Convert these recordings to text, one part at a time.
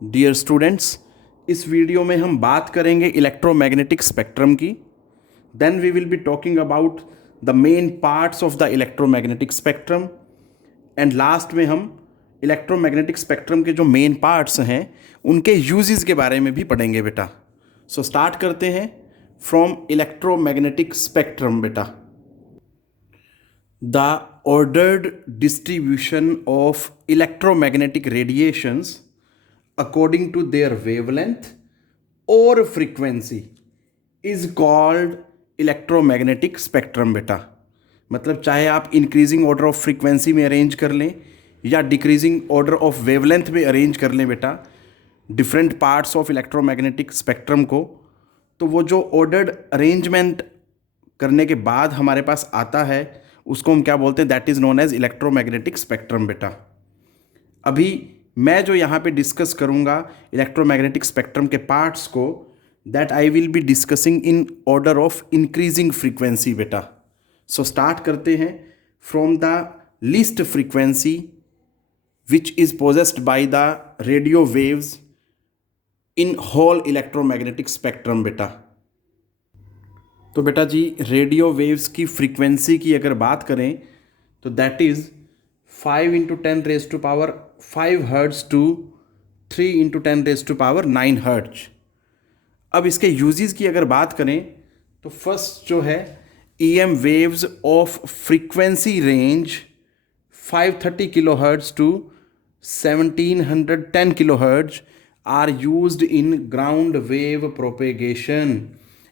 Dear students, इस video में हम बात करेंगे इलेक्ट्रोमैग्नेटिक स्पेक्ट्रम की। Then we will be talking about the main parts of the electromagnetic spectrum and last में हम इलेक्ट्रोमैग्नेटिक स्पेक्ट्रम के जो मेन पार्ट्स हैं उनके यूजेस के बारे में भी पढ़ेंगे बेटा। सो स्टार्ट करते हैं फ्रॉम इलेक्ट्रोमैग्नेटिक स्पेक्ट्रम बेटा। The ordered distribution of electromagnetic radiations according to their wavelength or frequency is called electromagnetic spectrum बेटा। मतलब चाहे आप इंक्रीजिंग ऑर्डर ऑफ फ्रीक्वेंसी में अरेंज कर लें या डिक्रीजिंग ऑर्डर ऑफ वेवलेंथ में अरेंज कर लें बेटा different parts of electromagnetic spectrum को, तो वो जो ऑर्डर्ड अरेंजमेंट करने के बाद हमारे पास आता है उसको हम क्या बोलते हैं, that is known as electromagnetic spectrum बेटा। अभी मैं जो यहाँ पे डिस्कस करूँगा इलेक्ट्रोमैग्नेटिक स्पेक्ट्रम के पार्ट्स को, that I will be discussing in order of increasing frequency बेटा। सो स्टार्ट करते हैं from the least frequency which is possessed by the radio waves in whole electromagnetic spectrum बेटा। तो बेटा जी रेडियो वेव्स की फ्रीक्वेंसी की अगर बात करें तो that is 5 × 10⁻⁵ hertz to 3 × 10⁻⁹ hertz. अब इसके यूजेस की अगर बात करें तो फर्स्ट जो है EM waves of frequency range 530 kHz to 1710 kHz are used in ground wave propagation.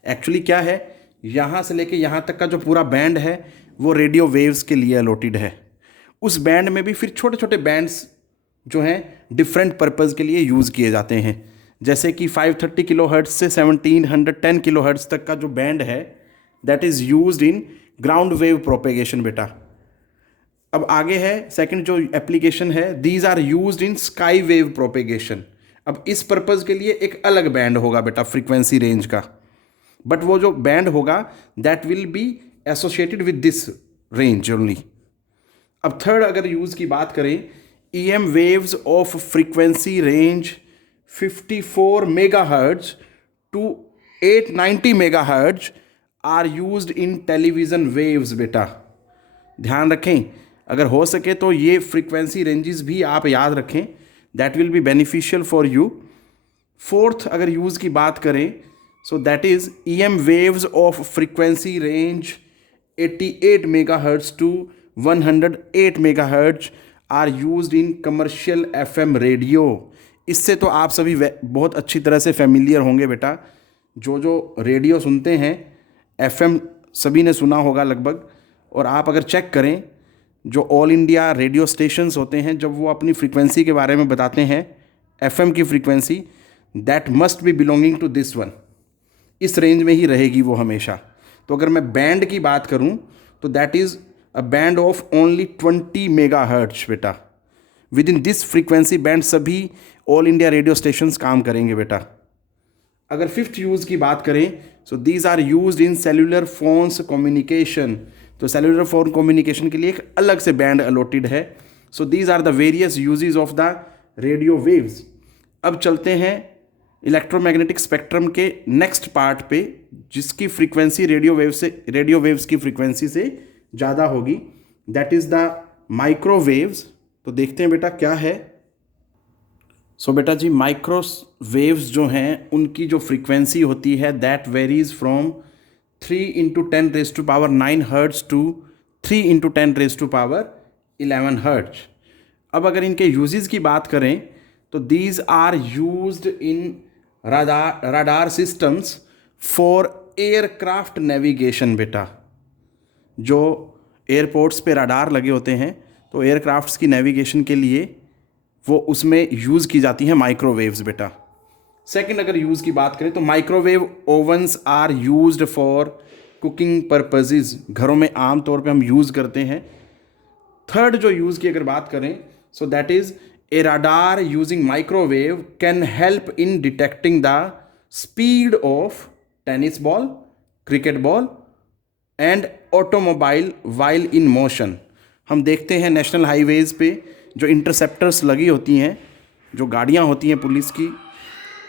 Actually क्या है, यहाँ से लेके यहाँ तक का जो पूरा बैंड है वो रेडियो वेव्स के लिए अलॉटेड है। उस बैंड में भी फिर छोटे छोटे बैंड्स जो हैं डिफरेंट पर्पज़ के लिए यूज़ किए जाते हैं, जैसे कि 530 kHz से 1710 kHz तक का जो बैंड है that is used in ground wave propagation बेटा। अब आगे है सेकंड जो एप्लीकेशन है, these are used in sky wave propagation. अब इस पर्पज़ के लिए एक अलग बैंड होगा बेटा फ्रीक्वेंसी रेंज का, बट वो जो बैंड होगा that will be associated with this range only. अब थर्ड अगर यूज़ की बात करें, EM waves of frequency range 54 MHz to 890 MHz are used in television waves बेटा। ध्यान रखें, अगर हो सके तो ये फ्रीक्वेंसी रेंजेस भी आप याद रखें, that will be beneficial for you. Fourth अगर यूज़ की बात करें so that is EM waves of frequency range 88 MHz to 108 MHz are used in commercial FM radio। इससे तो आप सभी बहुत अच्छी तरह से फेमिलियर होंगे बेटा। जो रेडियो सुनते हैं FM सभी ने सुना होगा लगभग, और आप अगर चेक करें जो ऑल इंडिया रेडियो स्टेशंस होते हैं जब वो अपनी फ्रीक्वेंसी के बारे में बताते हैं FM की frequency, that must be belonging to this one, इस रेंज में ही रहेगी वो हमेशा। तो अगर मैं बैंड की बात करूं तो that is a band of only 20 MHz बेटा। Within this frequency band सभी ऑल इंडिया रेडियो स्टेशंस काम करेंगे बेटा। अगर फिफ्थ यूज़ की बात करें so these are used in cellular phones communication. तो सेलुलर फोन कम्युनिकेशन के लिए एक अलग से बैंड अलॉटेड है। So these are the various uses of the radio waves. अब चलते हैं इलेक्ट्रोमैग्नेटिक स्पेक्ट्रम के नेक्स्ट पार्ट पे, जिसकी फ्रीक्वेंसी रेडियो वेव्स की फ्रीक्वेंसी से ज़्यादा होगी, दैट इज़ द माइक्रोवेव्स। तो देखते हैं बेटा क्या है। सो बेटा जी माइक्रोवेव्स जो हैं उनकी जो फ्रीक्वेंसी होती है that varies from 3 × 10⁹ hertz to 3 × 10⁻11 hertz. अब अगर इनके यूजेस की बात करें तो these are used in radar systems for aircraft navigation बेटा। जो एयरपोर्ट्स पे रडार लगे होते हैं तो एयरक्राफ्ट्स की नेविगेशन के लिए वो उसमें यूज़ की जाती हैं माइक्रोवेव्स बेटा। सेकंड अगर यूज़ की बात करें तो microwave ovens are used for cooking purposes, घरों में आम तौर पे हम यूज़ करते हैं। थर्ड जो यूज़ की अगर बात करें सो that is a radar using microwave can help in detecting the speed of tennis ball, cricket ball and automobile while in motion। हम देखते हैं नेशनल हाईवेज़ पे जो इंटरसेप्टर्स लगी होती हैं जो गाड़ियाँ होती हैं पुलिस की,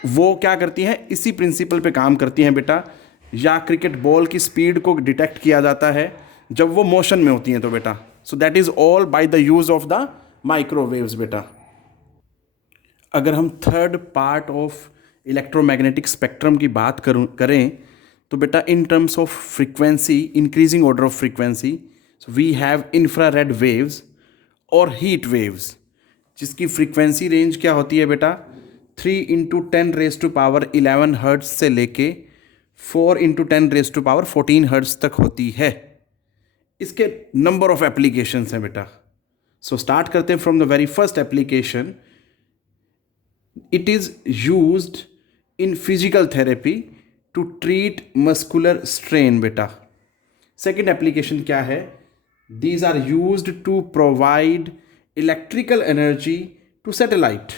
वो क्या करती हैं, इसी प्रिंसिपल पे काम करती हैं बेटा। या क्रिकेट बॉल की स्पीड को डिटेक्ट किया जाता है जब वो मोशन में होती हैं तो बेटा। So that is all by the use of the microwaves बेटा। अगर हम third part of electromagnetic spectrum की बात करें तो बेटा in terms of frequency, increasing order of frequency, we have infrared waves और हीट वेव्स, जिसकी फ्रीक्वेंसी रेंज क्या होती है बेटा, 3 × 10⁻11 हर्ट्ज से लेके 4 × 10⁻14 हर्ट्ज तक होती है। इसके नंबर ऑफ एप्लीकेशंस हैं बेटा। सो स्टार्ट करते हैं from the very first application. It is used in physical therapy to treat muscular strain बेटा। सेकेंड एप्लीकेशन क्या है, these are used to provide electrical energy to satellite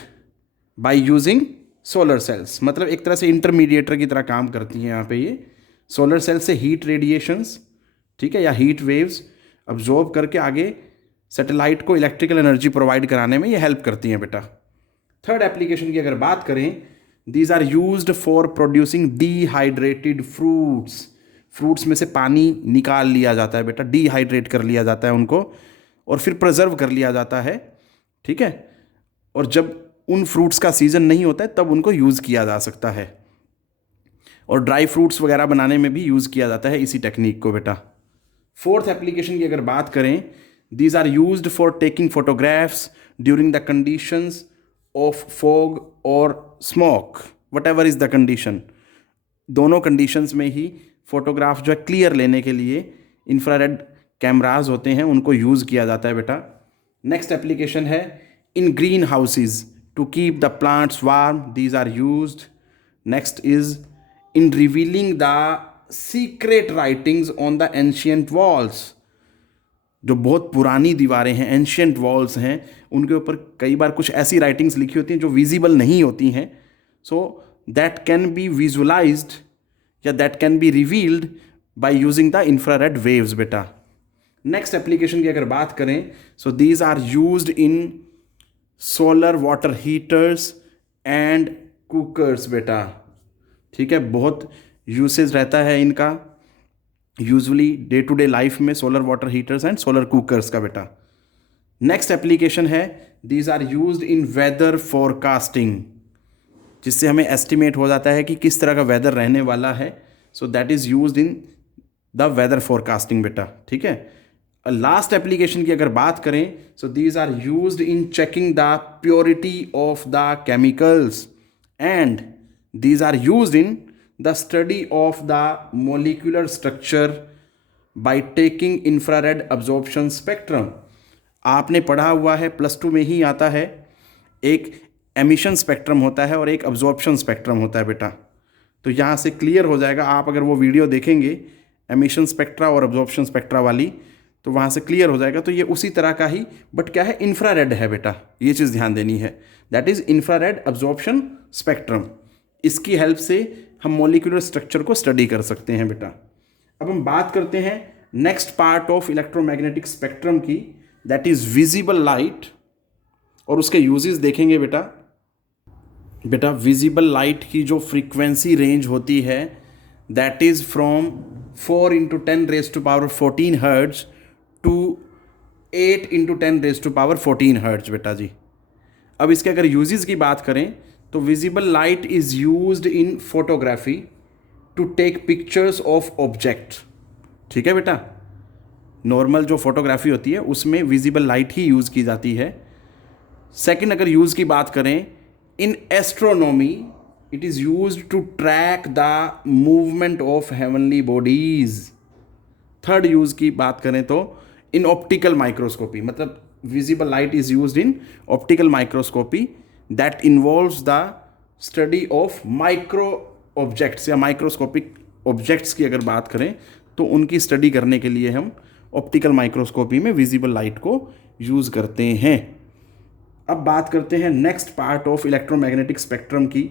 by using solar cells. मतलब एक तरह से intermediator की तरह काम करती हैं यहाँ पे ये। सोलर सेल से हीट रेडिएशंस, ठीक है, या हीट वेव्स अब्जॉर्ब करके आगे सैटेलाइट को इलेक्ट्रिकल एनर्जी प्रोवाइड कराने में ये हेल्प करती हैं बेटा। थर्ड एप्लीकेशन की अगर बात करें, these are used for producing dehydrated fruits. Fruits में से पानी निकाल लिया जाता है बेटा, डिहाइड्रेट कर लिया जाता है उनको और फिर प्रिजर्व कर लिया जाता है, ठीक है। और जब उन फ्रूट्स का सीज़न नहीं होता है तब उनको यूज़ किया जा सकता है। और ड्राई फ्रूट्स वगैरह बनाने में भी यूज़ किया जाता है इसी टेक्निक को बेटा। फोर्थ एप्लीकेशन की अगर बात करें, these are used for taking photographs during the conditions of fog और स्मोक, वट एवर इज़ द कंडीशन। दोनों कंडीशंस में ही फोटोग्राफ जो है क्लियर लेने के लिए इंफ्रारेड कैमराज होते हैं, उनको यूज़ किया जाता है बेटा। नेक्स्ट एप्लीकेशन है in greenhouses to keep the plants warm, these are used. Next is in revealing the secret writings on the ancient walls. जो बहुत पुरानी दीवारें हैं, एंशियंट वॉल्स हैं, उनके ऊपर कई बार कुछ ऐसी राइटिंग्स लिखी होती हैं जो विजिबल नहीं होती हैं। So that can be visualised या that can be revealed by using the infrared waves बेटा। नेक्स्ट एप्लीकेशन की अगर बात करें, so these are used in solar water heaters and cookers बेटा, ठीक है। बहुत यूसेज रहता है इनका usually day to day life में, solar water heaters and solar cookers का बेटा। नेक्स्ट एप्लीकेशन है, these are used in weather forecasting, जिससे हमें एस्टिमेट हो जाता है कि किस तरह का वेदर रहने वाला है। So that is used in the weather forecasting बेटा, ठीक है। लास्ट एप्लीकेशन की अगर बात करें, so these are used in checking the purity of the chemicals and these are used in the study of the molecular structure by taking infrared absorption spectrum। आपने पढ़ा हुआ है, +2 में ही आता है, एक एमिशन स्पेक्ट्रम होता है और एक अब्जॉर्प्शन स्पेक्ट्रम होता है बेटा। तो यहाँ से क्लियर हो जाएगा, आप अगर वो वीडियो देखेंगे एमिशन स्पेक्ट्रा और अब्जॉर्प्शन स्पेक्ट्रा वाली, तो वहाँ से क्लियर हो जाएगा। तो ये उसी तरह का ही, बट क्या है, इंफ्रारेड है बेटा, ये चीज़ ध्यान देनी है। That is infrared absorption spectrum. इसकी हेल्प से हम मॉलिक्यूलर स्ट्रक्चर को स्टडी कर सकते हैं बेटा। अब हम बात करते हैं next part of electromagnetic spectrum की, दैट इज़ विजिबल लाइट, और उसके यूजेस देखेंगे बेटा। बेटा विजिबल लाइट की जो फ्रीक्वेंसी रेंज होती है, that is from 4 × 10⁻14 hertz to 8 × 10⁻14 hertz बेटा जी। अब इसके अगर यूजेस की बात करें तो visible light is used in photography to take pictures of object, ठीक है बेटा। नॉर्मल जो फोटोग्राफी होती है उसमें विजिबल लाइट ही यूज़ की जाती है। सेकंड अगर यूज़ की बात करें, in astronomy it is used to track the movement of heavenly bodies. Third use की बात करें तो इन ऑप्टिकल माइक्रोस्कोपी, मतलब visible light is used in optical microscopy that involves the study of micro objects या microscopic objects की अगर बात करें तो उनकी स्टडी करने के लिए हम ऑप्टिकल माइक्रोस्कोपी में विजिबल लाइट को यूज़ करते हैं। अब बात करते हैं next part of electromagnetic spectrum की,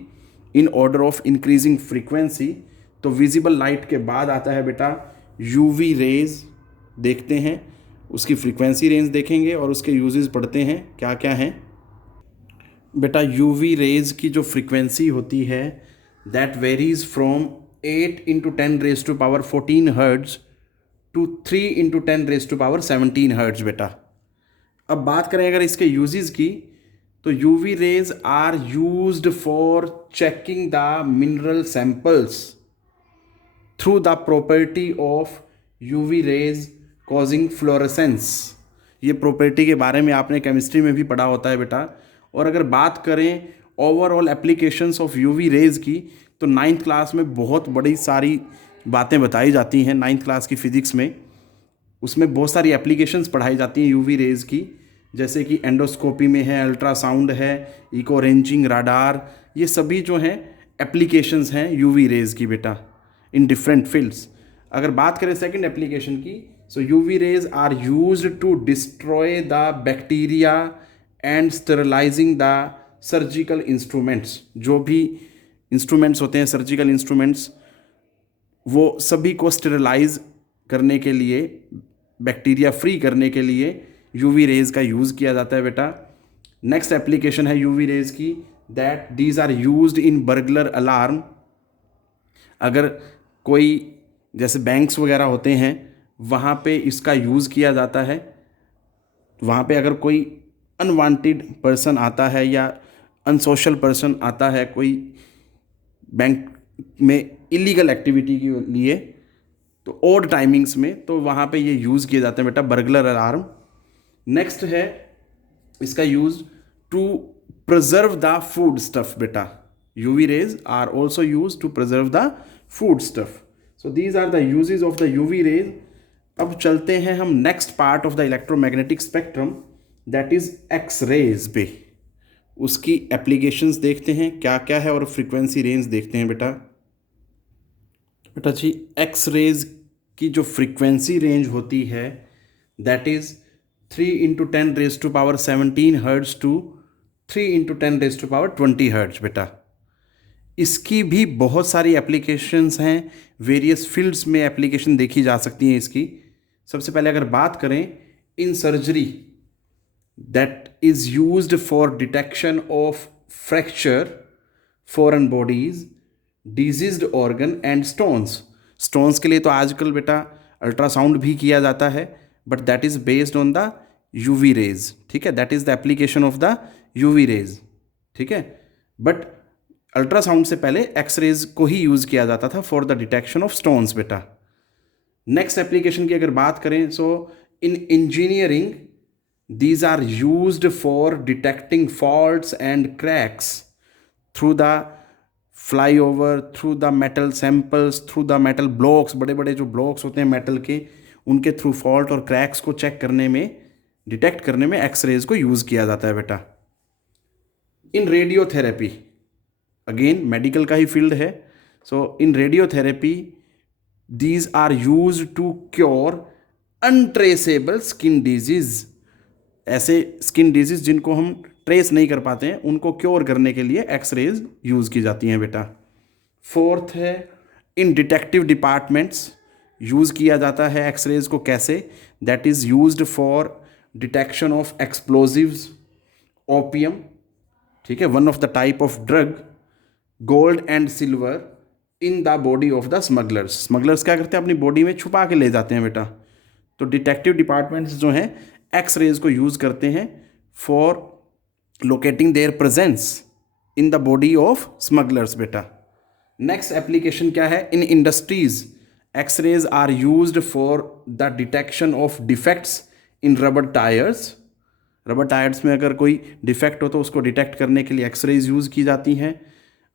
in order of increasing frequency. तो विजिबल लाइट के बाद आता है बेटा यूवी रेज, देखते हैं उसकी फ्रीक्वेंसी रेंज देखेंगे और उसके यूजेस पढ़ते हैं क्या क्या हैं। बेटा यूवी रेज की जो फ्रीक्वेंसी होती है that varies from 8 × 10⁻14 hertz to 3 × 10⁻17 hertz बेटा। अब बात करें अगर इसके यूजेस की, तो UV rays are used for checking the mineral samples through the property of UV rays causing fluorescence. ये प्रॉपर्टी के बारे में आपने केमिस्ट्री में भी पढ़ा होता है बेटा। और अगर बात करें overall applications of UV rays की, तो 9th क्लास में बहुत बड़ी सारी बातें बताई जाती हैं। 9th क्लास की फिजिक्स में उसमें बहुत सारी एप्लीकेशंस पढ़ाई जाती हैं यूवी रेज की, जैसे कि एंडोस्कोपी में है, अल्ट्रासाउंड है, इको रेंजिंग, राडार, ये सभी जो हैं एप्लीकेशंस हैं यूवी रेज की बेटा इन डिफरेंट फील्ड्स। अगर बात करें सेकंड एप्लीकेशन की, so UV rays are used to destroy the bacteria and sterilising the surgical instruments. जो भी इंस्ट्रूमेंट्स होते हैं सर्जिकल इंस्ट्रूमेंट्स, वो सभी को स्टेरलाइज करने के लिए, बैक्टीरिया फ्री करने के लिए यूवी रेज का यूज़ किया जाता है बेटा। नेक्स्ट एप्लीकेशन है यूवी रेज की, that these are used in burglar alarm. अगर कोई जैसे बैंक्स वगैरह होते हैं वहाँ पे इसका यूज़ किया जाता है। वहाँ पे अगर कोई अनवांटेड पर्सन आता है या अनसोशल पर्सन आता है कोई बैंक में इलीगल एक्टिविटी के लिए, तो ऑड टाइमिंग्स में, तो वहाँ पे ये यूज़ किए जाते हैं बेटा बर्गलर अलार्म। नेक्स्ट है इसका use to preserve the food stuff बेटा। UV rays are also use to preserve the food stuff. So these are the usages of the UV rays. अब चलते हैं हम next part of the electromagnetic spectrum, that is X rays पे। उसकी applications देखते हैं क्या क्या है और फ्रीक्वेंसी रेंज देखते हैं बेटा। बेटा जी एक्स रेज की जो फ्रीक्वेंसी रेंज होती है that is 3 × 10⁻17 hertz to 3 × 10⁻20 hertz बेटा। इसकी भी बहुत सारी एप्लीकेशंस हैं, वेरियस फील्ड्स में एप्लीकेशन देखी जा सकती हैं इसकी। सबसे पहले अगर बात करें in surgery, that is used for detection of fracture, foreign bodies, diseased organ and stones. Stones के लिए तो आजकल बेटा अल्ट्रासाउंड भी किया जाता है, but that is based on the UV raise. ठीक है, that is the application of the UV raise. ठीक है, बट अल्ट्रासाउंड से पहले एक्स रेज को ही यूज़ किया जाता था for the detection of stones बेटा। नेक्स्ट एप्लीकेशन की अगर बात करें, so in engineering these are used for detecting faults and cracks through the flyover, through the metal samples, through the metal blocks। बड़े बड़े जो ब्लॉक्स होते हैं मेटल के, उनके थ्रू फॉल्ट और क्रैक्स को चेक करने में, डिटेक्ट करने में एक्स रेज को यूज़ किया जाता है बेटा। इन रेडियोथेरेपी, अगेन मेडिकल का ही फील्ड है, so in radiotherapy these are use to cure untraceable skin disease. ऐसे स्किन डिजीज जिनको हम ट्रेस नहीं कर पाते हैं, उनको क्योर करने के लिए एक्स रेज यूज़ की जाती हैं बेटा। फोर्थ है इन डिटेक्टिव डिपार्टमेंट्स यूज़ किया जाता है एक्स रेज को। कैसे? That is used for detection of explosives, opium, ठीक है, one of the type of drug, gold and silver in the body of the smugglers. Smugglers क्या करते हैं? अपनी बॉडी में छुपा के ले जाते हैं बेटा। तो डिटेक्टिव डिपार्टमेंट्स जो हैं एक्स रेज को यूज़ करते हैं for locating their presence in the body of smugglers बेटा। नेक्स्ट एप्लीकेशन क्या है? In industries X rays are used for the detection of defects in rubber tyres. Rubber tyres में अगर कोई डिफेक्ट हो तो उसको डिटेक्ट करने के लिए एक्स रेज यूज़ की जाती हैं।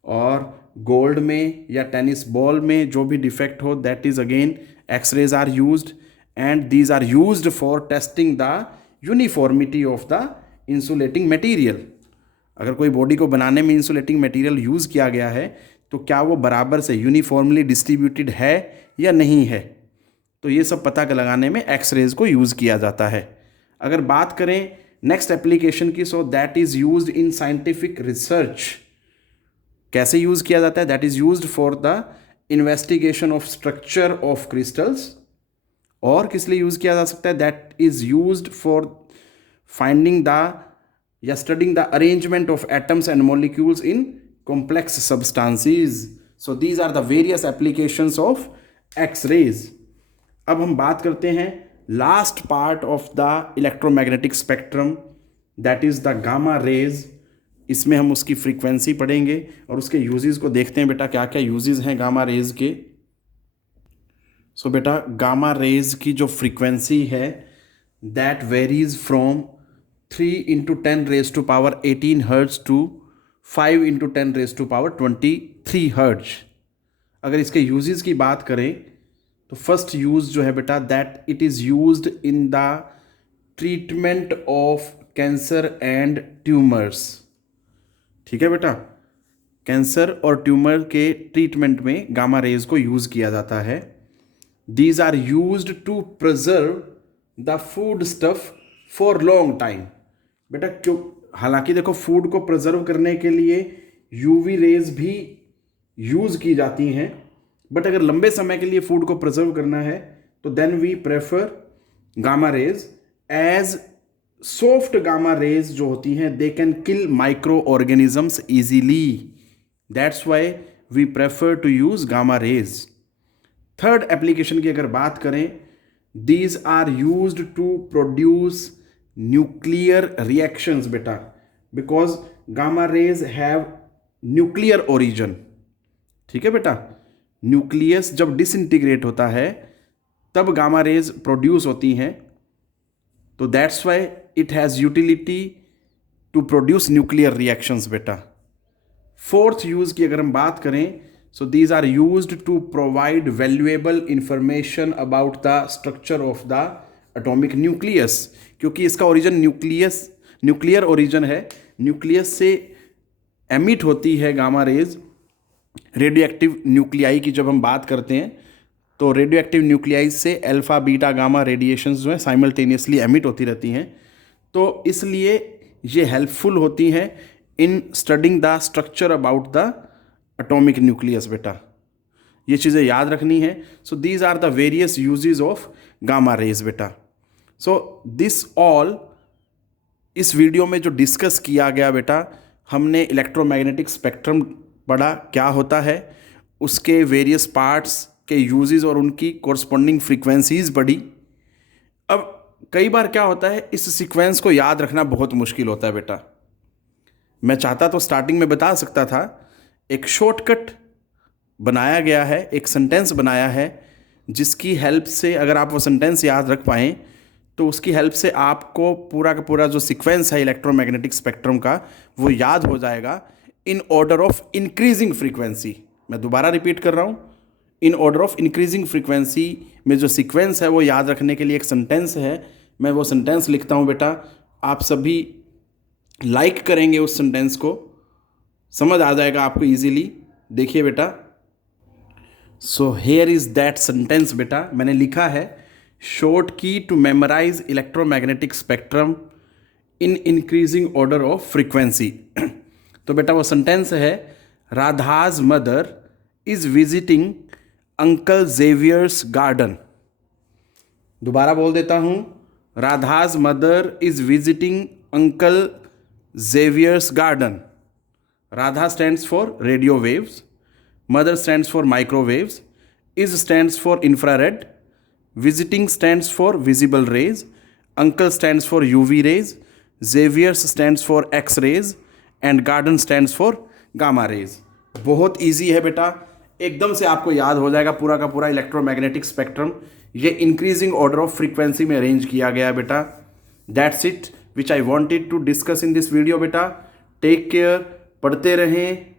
और गोल्ड में या टेनिस बॉल में जो भी डिफेक्ट हो, that is again X rays are used, and these are used for testing the uniformity of the insulating material। अगर कोई बॉडी को बनाने में इंसुलेटिंग मटेरियल यूज़ किया गया है तो क्या वो बराबर से यूनिफॉर्मली डिस्ट्रीब्यूटेड है या नहीं है, तो ये सब पता लगाने में एक्स रेज को यूज़ किया जाता है। अगर बात करें नेक्स्ट एप्लीकेशन की, so that is used in scientific research. कैसे यूज़ किया जाता है? That is used for the investigation of structure of crystals. और किस लिए यूज़ किया जा सकता है? That is used for finding the या studying the arrangement of atoms and molecules in complex substances. So these are the various applications of X rays. अब हम बात करते हैं last part of the electromagnetic spectrum, that is the gamma rays. इसमें हम उसकी frequency पढ़ेंगे और उसके यूजेस को देखते हैं बेटा, क्या क्या यूजेस हैं गामा रेज के. सो बेटा गामा रेज की जो फ्रीक्वेंसी है that varies from 3 × 10⁻18 hertz to 5 × 10⁻23 hertz. अगर इसके यूजेस की बात करें तो फर्स्ट यूज जो है बेटा that it is used in the treatment of cancer and tumours. ठीक है बेटा, कैंसर और ट्यूमर के ट्रीटमेंट में गामा रेज को यूज़ किया जाता है. These are used to preserve the food stuff for long time. बेटा क्यों, हालांकि देखो फूड को प्रिजर्व करने के लिए यूवी रेज भी यूज़ की जाती हैं, बट अगर लंबे समय के लिए फूड को प्रिजर्व करना है तो then we prefer gamma rays. As soft gamma rays जो होती हैं they can kill micro organisms easily, that's why we prefer to use gamma rays. Third application की अगर बात करें, these are used to produce nuclear reactions बेटा, because gamma rays have nuclear origin. ठीक है बेटा, न्यूक्लियस जब डिसइंटीग्रेट होता है तब गामा रेज प्रोड्यूस होती हैं, तो that's why it has utility to produce nuclear reactions बेटा. फोर्थ यूज़ की अगर हम बात करें, so these are used to provide valuable information about the structure of the atomic nucleus. क्योंकि इसका ओरिजिन न्यूक्लियर ओरिजिन है, न्यूक्लियस से एमिट होती है gamma rays. Radioactive nuclei की जब हम बात करते हैं तो रेडियो एक्टिव न्यूक्लियाई से अल्फा बीटा गामा रेडिएशंस जो है साइमल्टेनियसली एमिट होती रहती हैं, तो इसलिए ये हेल्पफुल होती हैं in studying the structure about the atomic nucleus बेटा. ये चीज़ें याद रखनी है. So these are the various uses of gamma rays बेटा. सो दिस ऑल इस वीडियो में जो डिस्कस किया गया बेटा, हमने इलेक्ट्रोमैग्नेटिक स्पेक्ट्रम पढ़ा क्या होता है, उसके वेरियस पार्ट्स के यूजेस और उनकी कॉरस्पॉन्डिंग फ्रीक्वेंसीज पढ़ी. अब कई बार क्या होता है, इस सीक्वेंस को याद रखना बहुत मुश्किल होता है बेटा. मैं चाहता तो स्टार्टिंग में बता सकता था, एक शॉर्टकट बनाया गया है, एक सेंटेंस बनाया है जिसकी हेल्प से अगर आप वो सेंटेंस याद रख पाएँ तो उसकी हेल्प से आपको पूरा का पूरा जो सीक्वेंस है इलेक्ट्रोमैग्नेटिक स्पेक्ट्रम का वो याद हो जाएगा इन ऑर्डर ऑफ इंक्रीजिंग फ्रीक्वेंसी. मैं दोबारा रिपीट कर रहा हूँ, इन ऑर्डर ऑफ इंक्रीजिंग फ्रीक्वेंसी में जो सीक्वेंस है वो याद रखने के लिए एक सेंटेंस है. मैं वो सेंटेंस लिखता हूँ बेटा, आप सभी लाइक करेंगे उस सेंटेंस को, समझ आ जाएगा आपको इजीली. देखिए बेटा, so here is that sentence बेटा. मैंने लिखा है short key to memorize electromagnetic spectrum in increasing order of frequency. तो बेटा वो सेंटेंस है, Radha's mother is visiting uncle Xavier's garden. दोबारा बोल देता हूँ, Radha's mother is visiting uncle Xavier's garden. Radha stands for radio waves, mother stands for microwaves, is stands for infrared, visiting stands for visible rays, uncle stands for UV rays, Xavier's stands for X rays and garden stands for gamma rays. बहुत easy है बेटा, एकदम से आपको याद हो जाएगा पूरा का पूरा इलेक्ट्रोमैग्नेटिक स्पेक्ट्रम. ये इंक्रीजिंग ऑर्डर ऑफ फ्रीक्वेंसी में अरेंज किया गया है बेटा. That's it which I wanted to discuss in this video बेटा. टेक केयर, पढ़ते रहें,